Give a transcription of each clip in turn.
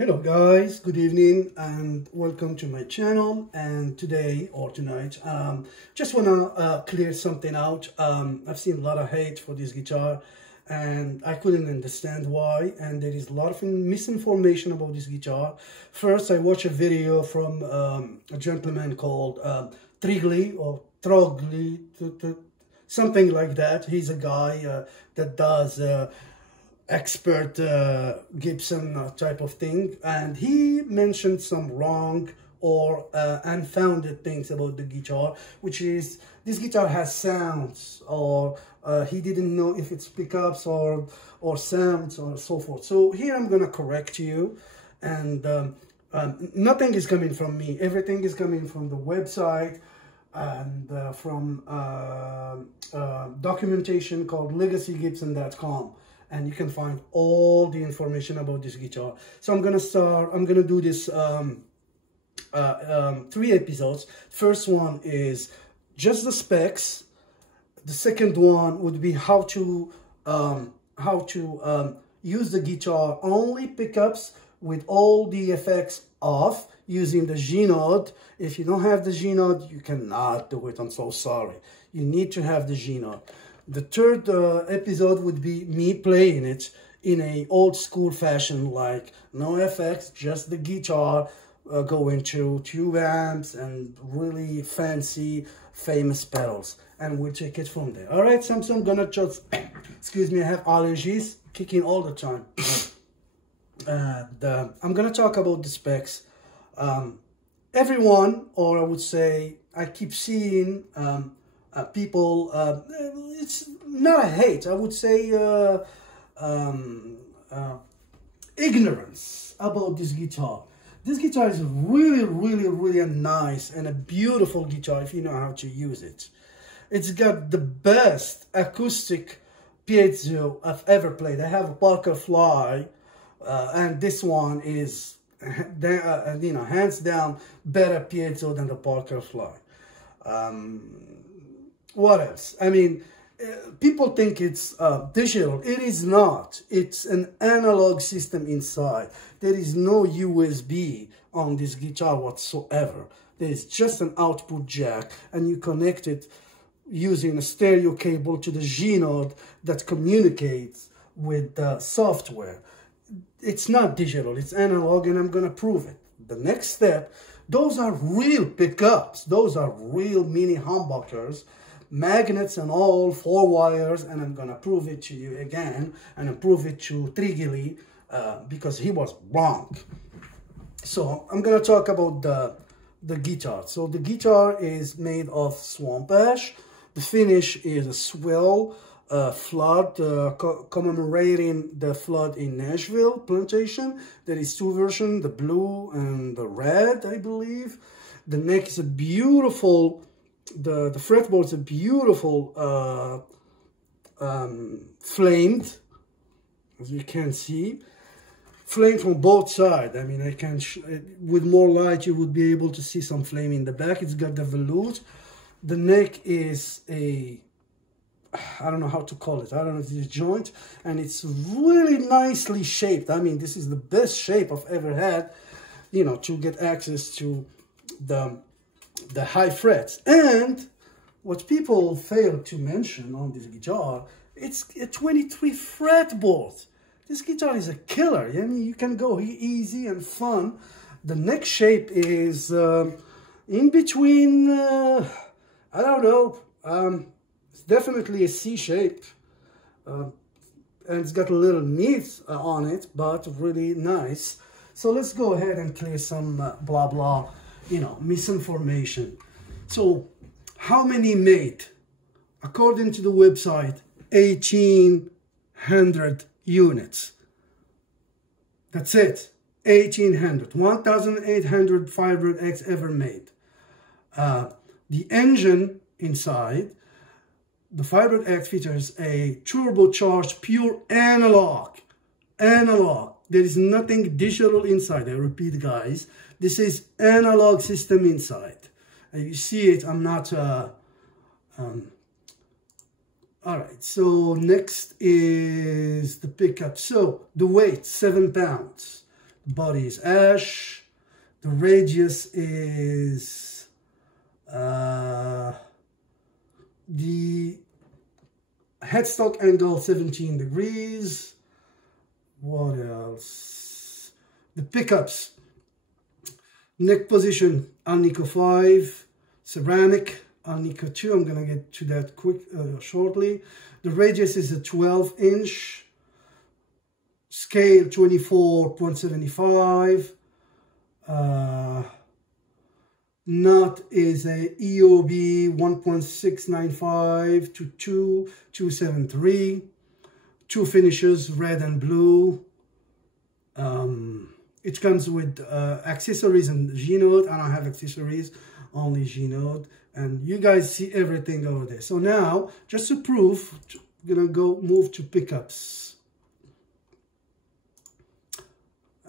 Hello guys, good evening and welcome to my channel. And today or tonight, just want to clear something out. I've seen a lot of hate for this guitar and I couldn't understand why, and there is a lot of misinformation about this guitar. First, I watched a video from a gentleman called Trigli or Trogli, something like that. He's a guy that does expert Gibson type of thing, and he mentioned some wrong or unfounded things about the guitar, which is this guitar has sounds, or he didn't know if it's pickups or sounds or so forth. So here I'm gonna correct you, and nothing is coming from me. Everything is coming from the website and from documentation called legacygibson.com. And you can find all the information about this guitar. So I'm gonna do this 3 episodes. First one is just the specs. The second one would be how to use the guitar only pickups with all the effects off using the G-Node. If you don't have the G-Node, you cannot do it. I'm so sorry. You need to have the G-Node. The third episode would be me playing it in a old school fashion, like no effects, just the guitar going to tube amps and really fancy, famous pedals. And we'll take it from there. All right, so I'm gonna just, excuse me, I have allergies kicking all the time. And I'm gonna talk about the specs. Everyone, or I would say, I keep seeing people, it's not a hate, I would say ignorance about this guitar. This guitar is really nice and a beautiful guitar if you know how to use it. It's got the best acoustic piezo I've ever played. I have a Parker Fly, and this one is, hands down better piezo than the Parker Fly. What else? I mean, people think it's digital. It is not. It's an analog system inside. There is no USB on this guitar whatsoever. There is just an output jack, and you connect it using a stereo cable to the G-Node that communicates with the software. It's not digital, it's analog, and I'm gonna prove it. The next step, those are real pickups. Those are real mini humbuckers, magnets and all, 4 wires, and I'm gonna prove it to you again, and I'll prove it to Trigili because he was wrong. So I'm gonna talk about the guitar. So the guitar is made of swamp ash. The finish is a swell flood, commemorating the flood in Nashville plantation. There is 2 versions, the blue and the red, I believe. The neck is a beautiful, the fretboard is a beautiful flamed, as you can see. Flame from both sides. I mean, I can, with more light, you would be able to see some flame in the back. It's got the veloute. The neck is a, I don't know how to call it. I don't know if it's a joint, and it's really nicely shaped. I mean, this is the best shape I've ever had, you know, to get access to the high frets. And what people fail to mention on this guitar, it's a 23 fretboard. This guitar is a killer. I mean, you can go easy and fun. The neck shape is in between, I don't know, it's definitely a C shape, and it's got a little meat on it, but really nice. So let's go ahead and clear some blah blah, you know, misinformation. So how many made? According to the website, 1,800 units. That's it. 1,800. 1,800 FireBird X ever made. The engine inside, the FireBird X features a turbocharged pure analog. Analog. There is nothing digital inside. I repeat, guys, this is analog system inside. And you see it, I'm not all right, so next is the pickup. So the weight, 7 pounds. The body is ash. The radius is the headstock angle 17 degrees. What else? The pickups. Neck position, Alnico 5. Ceramic, Alnico 2. I'm gonna get to that shortly. The radius is a 12-inch. Scale 24.75. Knot is a EOB 1.695 to 2.273. Two finishes, red and blue. It comes with accessories and G-Node. I don't have accessories, only G-Node. And you guys see everything over there. So now, just to prove, I'm gonna go move to pickups.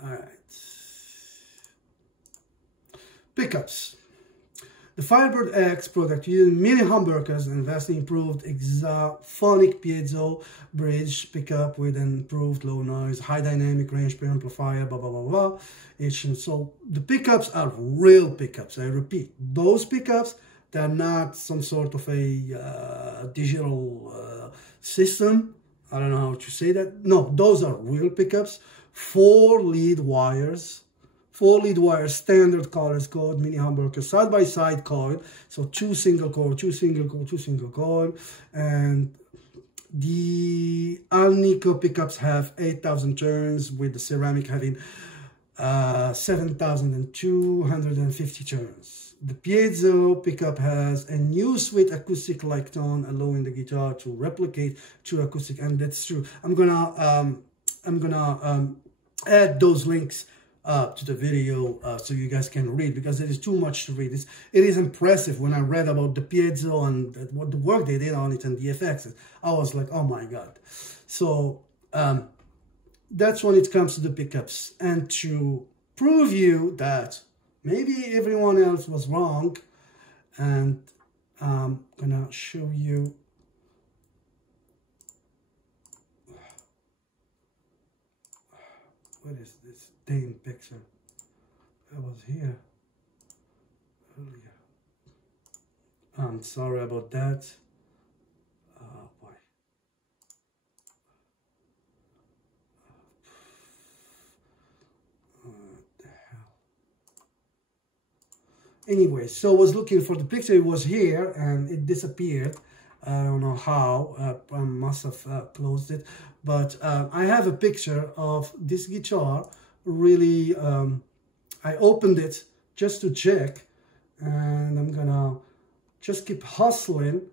All right. Pickups. The FireBird X product uses mini humbuckers and vastly improved hexaphonic piezo bridge pickup with an improved low noise, high dynamic range per amplifier, blah, blah, blah, blah. So the pickups are real pickups. I repeat, those pickups, they're not some sort of a digital system. I don't know how to say that. No, those are real pickups. 4 lead wires. 4 lead wires, standard colors code, mini humbucker, side-by-side coil. So 2 single coil, 2 single coil, 2 single coil. And the Alnico pickups have 8,000 turns, with the ceramic having 7,250 turns. The piezo pickup has a new sweet acoustic like tone, allowing the guitar to replicate true acoustic, and that's true. I'm gonna add those links to the video so you guys can read, because it is too much to read. It is impressive. When I read about the piezo and what the work they did on it and the effects, I was like, oh my god. So that's when it comes to the pickups. And to prove you that maybe everyone else was wrong, and I'm gonna show you. What is this damn picture? I was here earlier. I'm sorry about that. Oh boy. What the hell? Anyway, so I was looking for the picture. It was here and it disappeared. I don't know how. I must have closed it. But I have a picture of this guitar. Really, I opened it just to check. And I'm gonna just keep hustling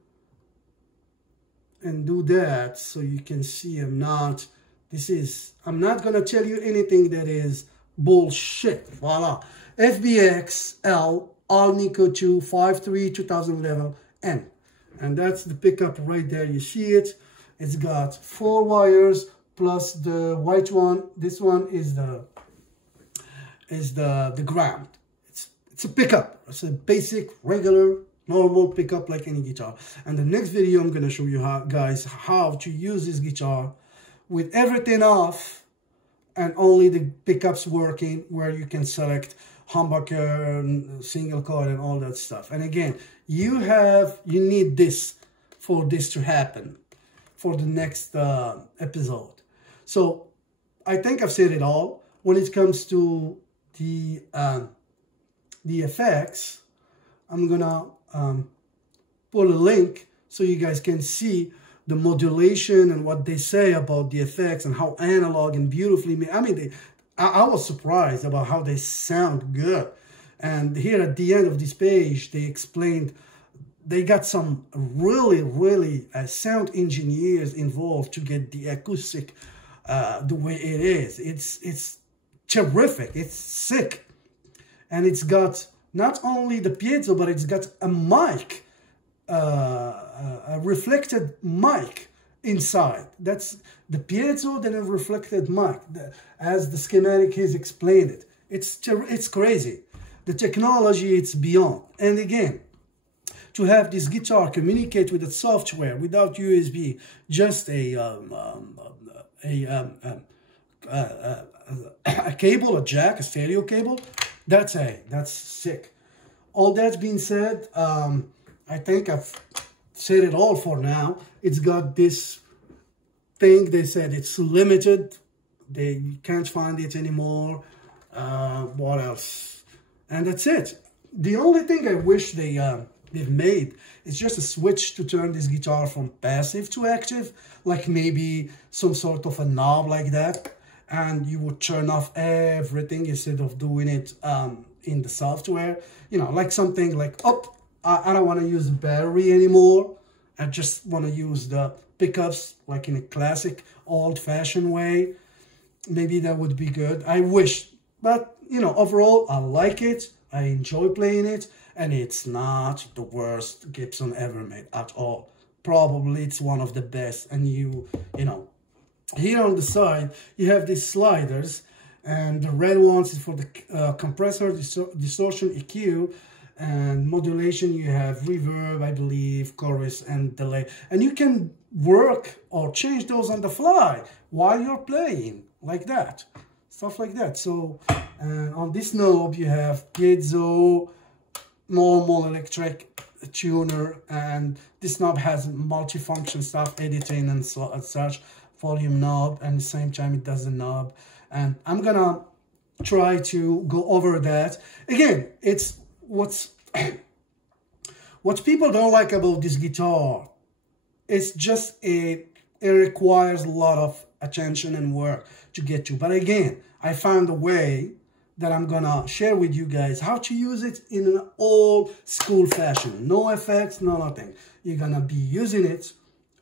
and do that so you can see I'm not gonna tell you anything that is bullshit. Voila. FBX L Alnico 2 53 2011 N. And that's the pickup right there. You see it. It's got 4 wires plus the white one. This one is the ground. It's a pickup. It's a basic, regular, normal pickup like any guitar. And the next video, I'm gonna show you guys how to use this guitar with everything off and only the pickups working, where you can select humbucker, single coil, and all that stuff. And again, you need this for this to happen for the next episode. So I think I've said it all. When it comes to the effects, I'm gonna put a link so you guys can see the modulation and what they say about the effects and how analog and beautifully made. I mean, I was surprised about how they sound good. And here at the end of this page, they explained they got some really sound engineers involved to get the acoustic the way it is. It's terrific. It's sick. And it's got not only the piezo, but it's got a mic, a reflected mic inside. That's the piezo, then a reflected mic, as the schematic has explained it. It's crazy. The technology, it's beyond. And again, to have this guitar communicate with the software without USB, just a a cable, a jack, a stereo cable. That's sick. All that being said, I think I've said it all for now. It's got this thing, they said it's limited. They can't find it anymore. What else? And that's it. The only thing I wish they've made is just a switch to turn this guitar from passive to active, like maybe some sort of a knob like that, and you would turn off everything instead of doing it in the software. You know, like something like, oh, I don't want to use the battery anymore. I just want to use the pickups like in a classic old-fashioned way. Maybe that would be good. I wish, but you know, overall I like it. I enjoy playing it, and it's not the worst Gibson ever made at all. Probably it's one of the best. And you know, here on the side you have these sliders, and the red ones is for the compressor, distortion, EQ, and modulation. You have reverb, I believe, chorus, and delay, and you can work or change those on the fly while you're playing, like that, stuff like that. So on this knob you have piezo, normal electric tuner, and this knob has multifunction stuff, editing and such, volume knob, and at the same time it does the knob. And I'm gonna try to go over that again. It's what people don't like about this guitar. It's just it requires a lot of attention and work to get to. But again, I found a way that I'm gonna share with you guys how to use it in an old school fashion. No effects, no nothing. You're gonna be using it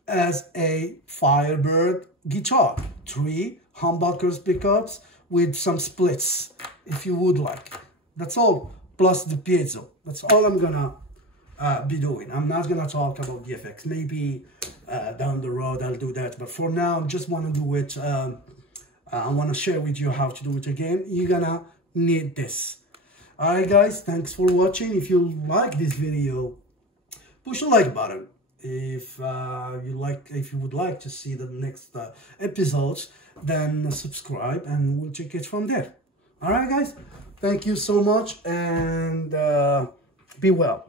as a Firebird guitar. 3 humbuckers pickups with some splits, if you would like. That's all, plus the piezo. That's all I'm gonna be doing. I'm not gonna talk about the effects. Maybe down the road I'll do that, but for now I just want to do it. I want to share with you how to do it again. You're gonna need this. Alright guys, thanks for watching. If you like this video, push the like button. If you would like to see the next episodes, then subscribe and we'll take it from there. Alright guys, thank you so much, and be well.